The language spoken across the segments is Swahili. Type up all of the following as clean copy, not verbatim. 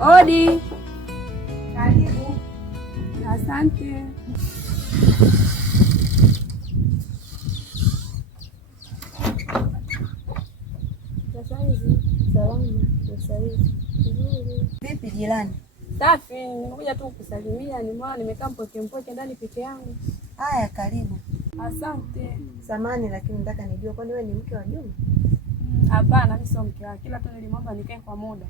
Odi. Karibu. Asante. Vipi jirani? Safi, nimekuja tu kusalimia, nimekaa mpweke ndani peke yangu. Haya, karibu. Asante. Samani, lakini nataka nijue, kwani wewe ni mke wa Juma? Hapana, mimi sio mke wake. Kila tu nilimwomba nikae kwa muda.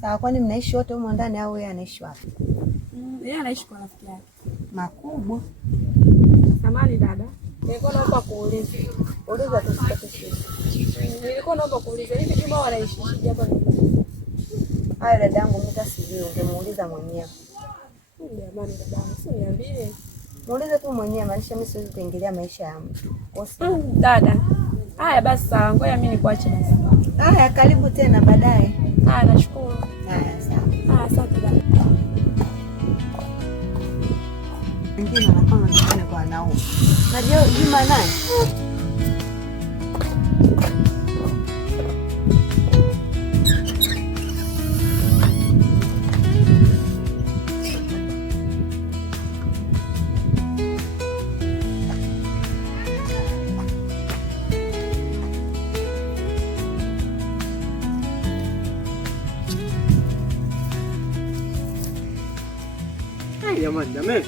Sawa, kwani mnaishi wote humo ndani au yeye anaishi wapi? Yeye anaishi kwa rafiki yake. Makubwa. Samani dada, nilikuwa naomba kuuliza. Uliza tusipate shida. Nilikuwa naomba kuuliza hivi Juma wanaishi hapa ni? Haya dadangu, mimi tasijui, ungemuuliza mwenyewe. Jamani dadangu, si niambie. Muulize tu mwenyewe, maanisha mimi siwezi kuingilia maisha ya mtu. Dada. Haya basi sawa, ngoja mimi nikuache basi. Haya, karibu tena baadaye. Haya, nashukuru. Haya, sawa. Haya, asante dada. Wengine wanafanya nifanye kwa wanaume. Najua Juma naye. Jamani.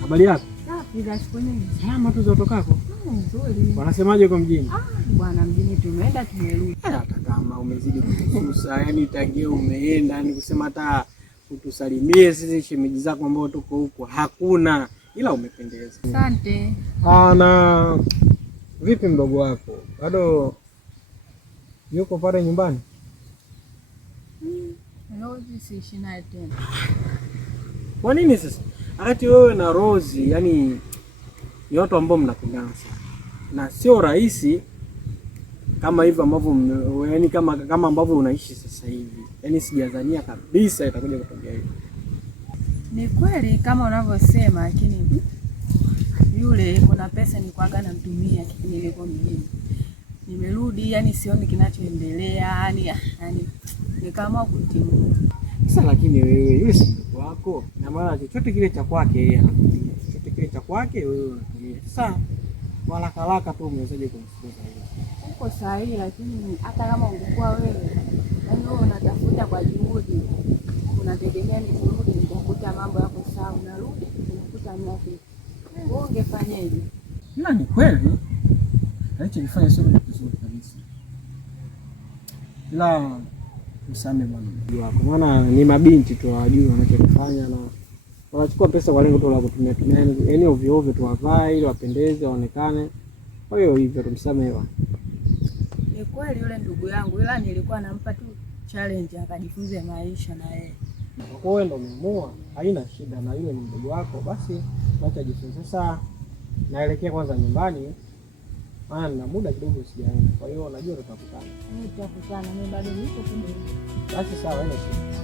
Habari yako? Safi, nashukuru. Salama tu zotokako? Nzuri. Wanasemaje kwa mjini? Bwana mjini tumeenda tumerudi. Hata kama umezidi kutususa, yani tangia umeenda, yani kusema hata utusalimie sisi shemeji zako ambao tuko huko hakuna, ila umependeza. Asante. Na vipi mdogo wako? Bado yuko pale nyumbani? Rozi siishi naye tena. Kwa nini sasa? Hata wewe na Rozi, yani ni watu ambao mnapendana sana. Na sio rahisi kama hivyo ambavyo yani kama ambavyo unaishi sasa hivi. Yani sijadhania kabisa itakuja kutokea hivyo. Ni kweli kama unavyosema, lakini yule kuna pesa nilikuwa namtumia kipindi nilikuwa mjini. Nimerudi, yani sioni kinachoendelea, yani nikaamua kutimua. Sasa lakini wewe yule si mtoto wako, na maana chochote kile cha kwake yeye anakutumia. Chochote kile cha kwake wewe unatumia. Sasa haraka tu umewezaje kumfukuza hiyo? Uko sahihi, lakini hata kama ungekuwa wewe, yani wewe unatafuta kwa juhudi. Unategemea nikirudi nitakuta mambo yako sawa, unarudi unakuta mwapi. Wewe ungefanyaje? Na ni kweli. Alichofanya sio vizuri kabisa. Ila msame bwana wako. Maana ni mabinti tu hawajui wanachofanya na wanachukua pesa kwa lengo tu la kutumia, yani ovyo ovyo tu wavae ili wapendeze waonekane. Kwa hiyo hivyo tumsame bwana. Ni kweli yule ndugu yangu, ila nilikuwa nampa tu challenge akajifunze maisha na yeye. Kwa hiyo ndio umeamua, haina shida na yule ni ndugu wako, basi acha jifunze. Sasa naelekea kwanza nyumbani. Maana na muda kidogo sijaenda. Kwa hiyo najua tutakutana. Tutakutana, mimi bado niko tu. Basi sawa, haina shida.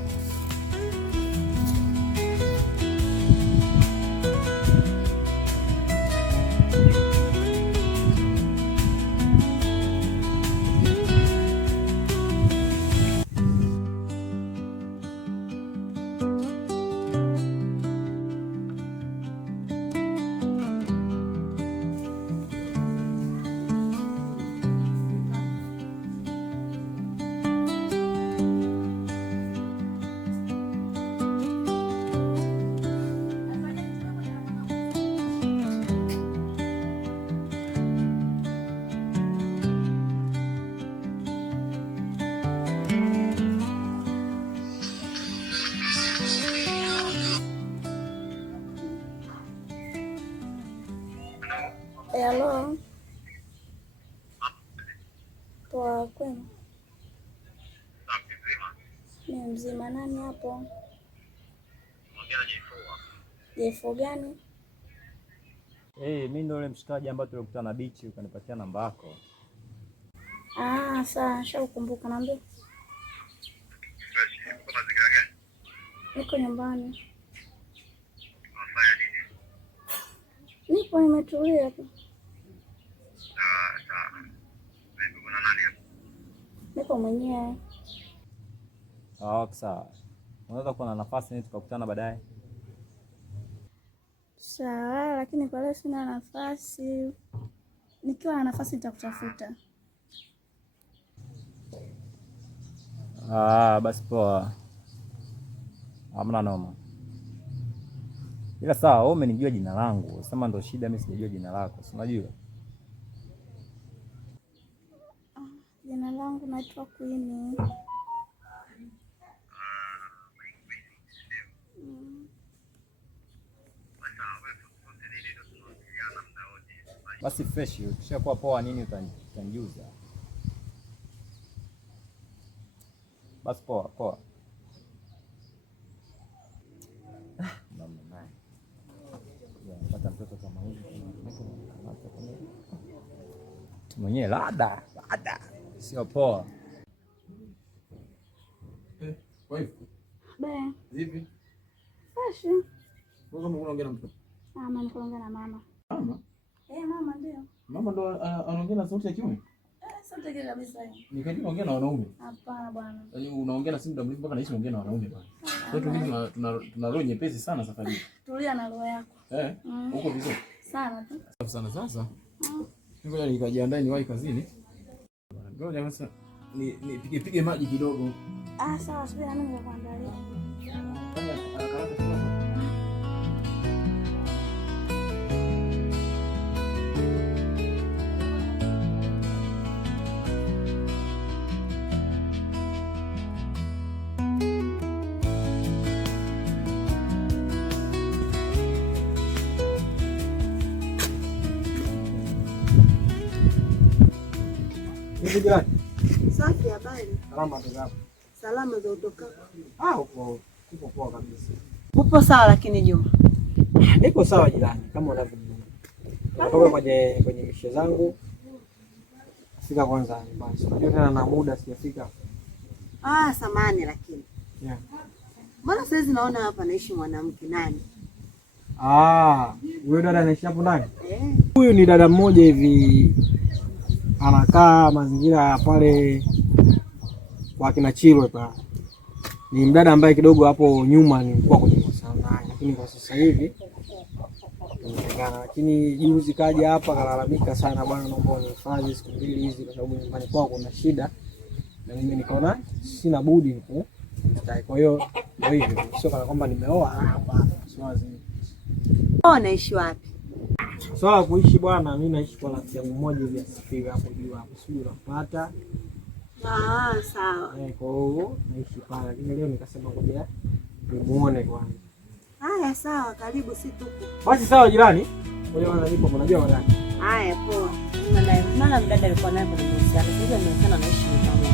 Halo. Poa kwema? Ni mzima. Nani hapo? Jefo gani? Mimi ndio yule mshikaji ambaye tulikutana beach ukanipatia namba yako. Sawa, nishakumbuka. Naambia. Niko nyumbani. Unafanya nini? Nipo nimetulia tu. Sawa. Vipi kuna nani hapo? Niko mwenyewe. Sawa. Unaweza kuwa na nafasi ni tukakutana baadaye? Sawa, lakini kwa leo sina nafasi. Nikiwa na nafasi nitakutafuta. Basi poa. Hamna noma. Ila sawa, wewe umenijua jina langu. Sema ndo shida, mimi sijajua jina lako. Si unajua? Jina langu naitwa Queen. Basi fresh, ukishakuwa poa nini utanijuza. Basi poa. Mama naye. Napata mtoto kama huyu. Mwenyewe lada. Sio poa. Wife. Be. Vipi? Fresh. Wewe unaongea na mtu? Mama, nikuongea na mama. Mama? Mama ndio. Mama ndo anaongea na sauti ya kiume? Sauti yake kabisa hiyo. Nikajua unaongea na wanaume. Hapana bwana. Yaani unaongea na simu muda mrefu mpaka naishi unaongea na wanaume bwana. Kwa hiyo tuna roho nyepesi sana safari hii. Tulia na roho yako. Uko vizuri? Sana tu. Safi sana sasa. Ngoja nikajiandae niwahi kazini. Ngoja sasa nipige maji kidogo. Sawa, subiri mimi nikuandalia. Fanya haraka kidogo. Safi, habari? Salama tu hapo. Salama za utokako? Uko poa kabisa. Upo sawa lakini Juma? Niko sawa jirani, kama unavyoona. Natoka kwenye mishe zangu. Fika kwanza basi. Unajua tena na muda sijafika. Samani lakini. Yeah. Mbona saizi naona hapa naishi mwanamke nani? Huyo dada anaishi hapo ndani? Huyu ni dada mmoja hivi anakaa mazingira pale kwa kina Chilwe pale. Ni mdada ambaye kidogo hapo nyuma nilikuwa kwenye mahusiano, lakini kwa sasa hivi tumetengana. Lakini juzi kaja hapa kalalamika sana, bwana naomba unihifadhi siku mbili hizi kwa sababu nyumbani kwao kuna shida. Na mimi nikaona sina budi nipo. Kwa hiyo ndio hivyo. Sio kana kwamba nimeoa hapa. Unaishi wapi? Swala kuishi bwana, mimi naishi kwa rafiki yangu mmoja hivi asifiwe hapo juu hapo. Sijui unapata. Sawa. Kwa hiyo naishi pale. Lakini leo nikasema ngoja nimuone kwanza. Haya sawa, karibu si tupo. Basi sawa jirani. Ngoja kwanza nipo, unajua bwana. Haya poa. Maana mdada alikuwa naye kwenye mahusiano. Sasa ameonekana naishi pamoja.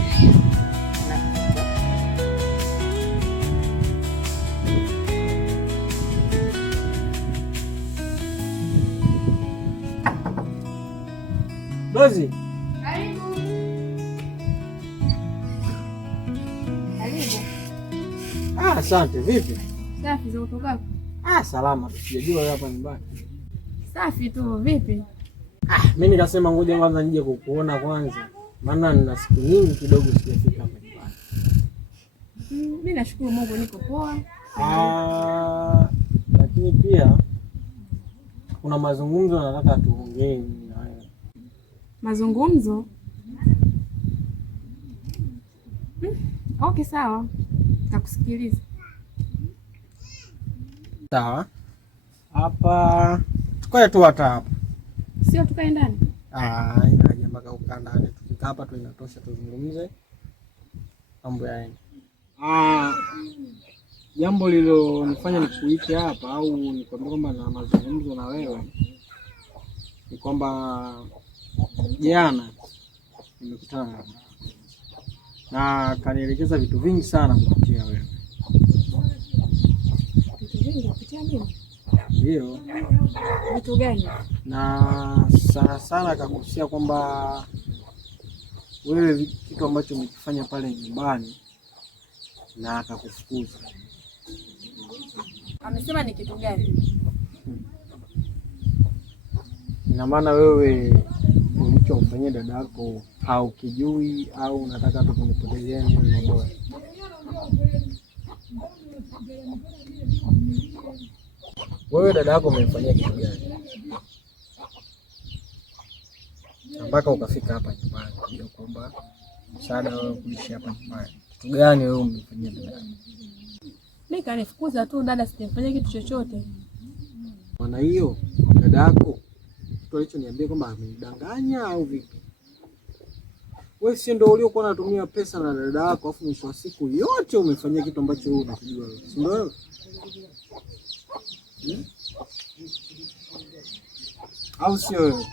Dozi. Karibu. Asante, vipi? Safi za utokako? Salama, sijajua hapa nyumbani. Safi tu, vipi? Mimi nikasema ngoja kwanza nije kukuona kwanza. Maana nina siku nyingi kidogo sijafika hapa nyumbani. Mimi nashukuru Mungu niko poa. Lakini pia kuna mazungumzo nataka tuongee na wewe. Mazungumzo? Okay, sawa. Nitakusikiliza. Sawa. Hapa tukae tu hapa. Sio tukae ndani? Ina haja mpaka ukaa ndani. Tukikaa hapa tu inatosha tuzungumze mambo yaende. Jambo lililonifanya nikuite hapa au nikwambia kwamba na mazungumzo na wewe ni kwamba jana nimekutana na kanielekeza vitu vingi sana kupitia wewe. Vitu vingi kupitia mimi? Ndio. Vitu gani? Na sana akagusia kwamba wewe kitu ambacho umekifanya pale nyumbani na akakufukuza. Amesema ni kitu gani? Ina maana wewe ulichomfanyia dada yako haukijui au unataka tu kunipotezea nini bora? Wewe dada yako umemfanyia kitu gani mpaka ukafika hapa nyumbani kuja kuomba msaada wewe kuishi hapa nyumbani? Kitu gani wewe umemfanyia dada yako? Mimi kanifukuza tu dada, sijafanya kitu chochote. Maana hiyo dada yako mtu alichoniambia kwamba amenidanganya au vipi? Wewe si ndio uliokuwa unatumia pesa na dada yako, afu mwisho wa siku yote umefanyia kitu ambacho wewe unakijua wewe, si ndio wewe? Au sio wewe?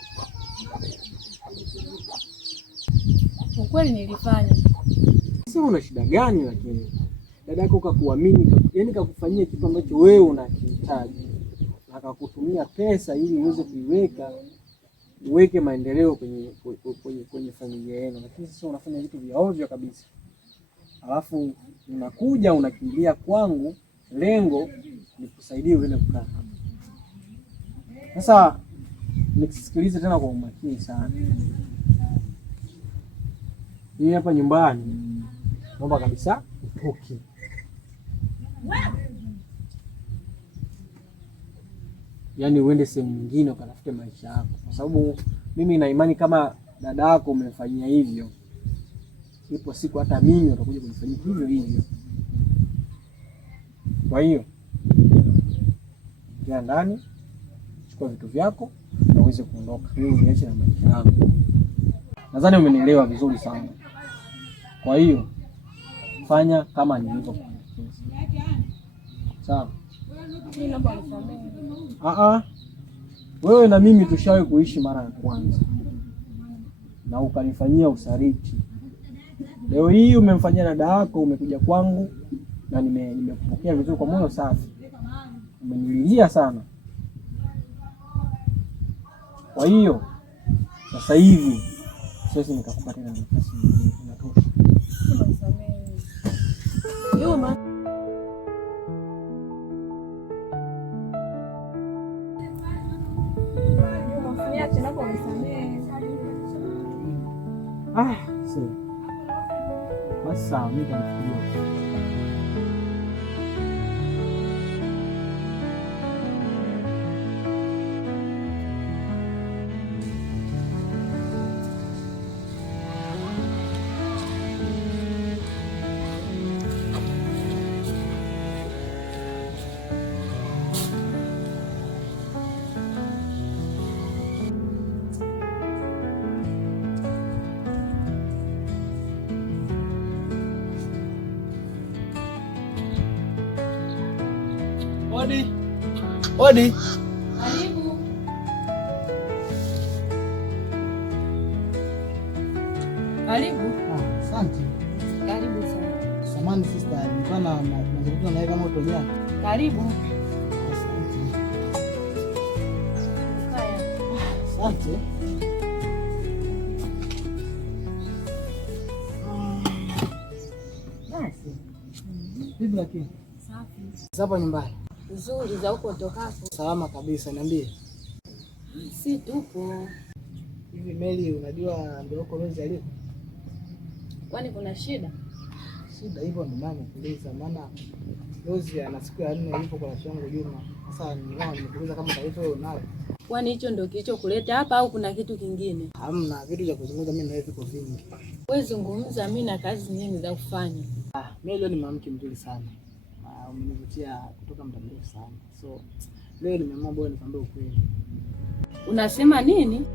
Ukweli nilifanya. Sasa una shida gani lakini? Dada yako kakuamini, yaani kakufanyia kitu ambacho wewe unakihitaji. Na akakutumia pesa ili uweze kuiweka uweke maendeleo kwenye familia yenu, lakini sasa unafanya vitu vya ovyo kabisa. Alafu unakuja unakimbia kwangu, lengo ni kusaidia uende kukaa hapa. Sasa nisikilize tena kwa umakini sana. Mimi hapa nyumbani naomba kabisa utoke. Yaani uende sehemu nyingine ukatafute maisha yako, kwa sababu mimi na imani kama dada yako umefanyia hivyo, ipo siku hata mimi utakuja kunifanyia hivyo hivyo. Kwa hiyo ingia ndani, chukua vitu vyako na uweze kuondoka, ili uniache na maisha yangu. Nadhani umenielewa vizuri sana. Kwa hiyo fanya kama nilivyokuelekeza. Sawa? Mimi naomba unisamehe. Wewe na mimi tushawahi kuishi mara ya kwanza na ukanifanyia usaliti. Leo hii umemfanyia dada yako, umekuja kwangu na nimekupokea vizuri kwa moyo safi. Umenililia sana. Kwa hiyo sasa hivi siwezi nikakupa tena nafasi nyingine, inatosha. Unisamehe. Yuma. Si. Basi mimi nitafikiria. Odi. Karibu. Karibu. Asante. Karibu sana. Samahani sister, nilikuwa na mazungumzo na wewe kama uko jana. Karibu. Asante. Haya. Asante. Basi. Vipi lakini? Safi. Sasa nyumbani. Nzuri za huko tokapo. Salama kabisa, niambie. Si tupo. Hivi Meli, unajua ndio huko Rose aliko? Kwani kuna shida? Shida hivyo ndio maana nikuuliza, maana Rose ana siku ya 4 yupo kwa rafiki yangu Juma. Sasa nimekuuliza kama taarifa wewe unayo. Kwani hicho ndio kilichokuleta hapa au kuna kitu kingine? Hamna, vitu vya kuzungumza mimi na wewe viko vingi. Wewe zungumza, mimi na kazi nyingi za kufanya. Meli ni mwanamke mzuri sana. Umenivutia kutoka muda mrefu sana. So leo nimeamua bora nikwambie ukweli. Unasema nini?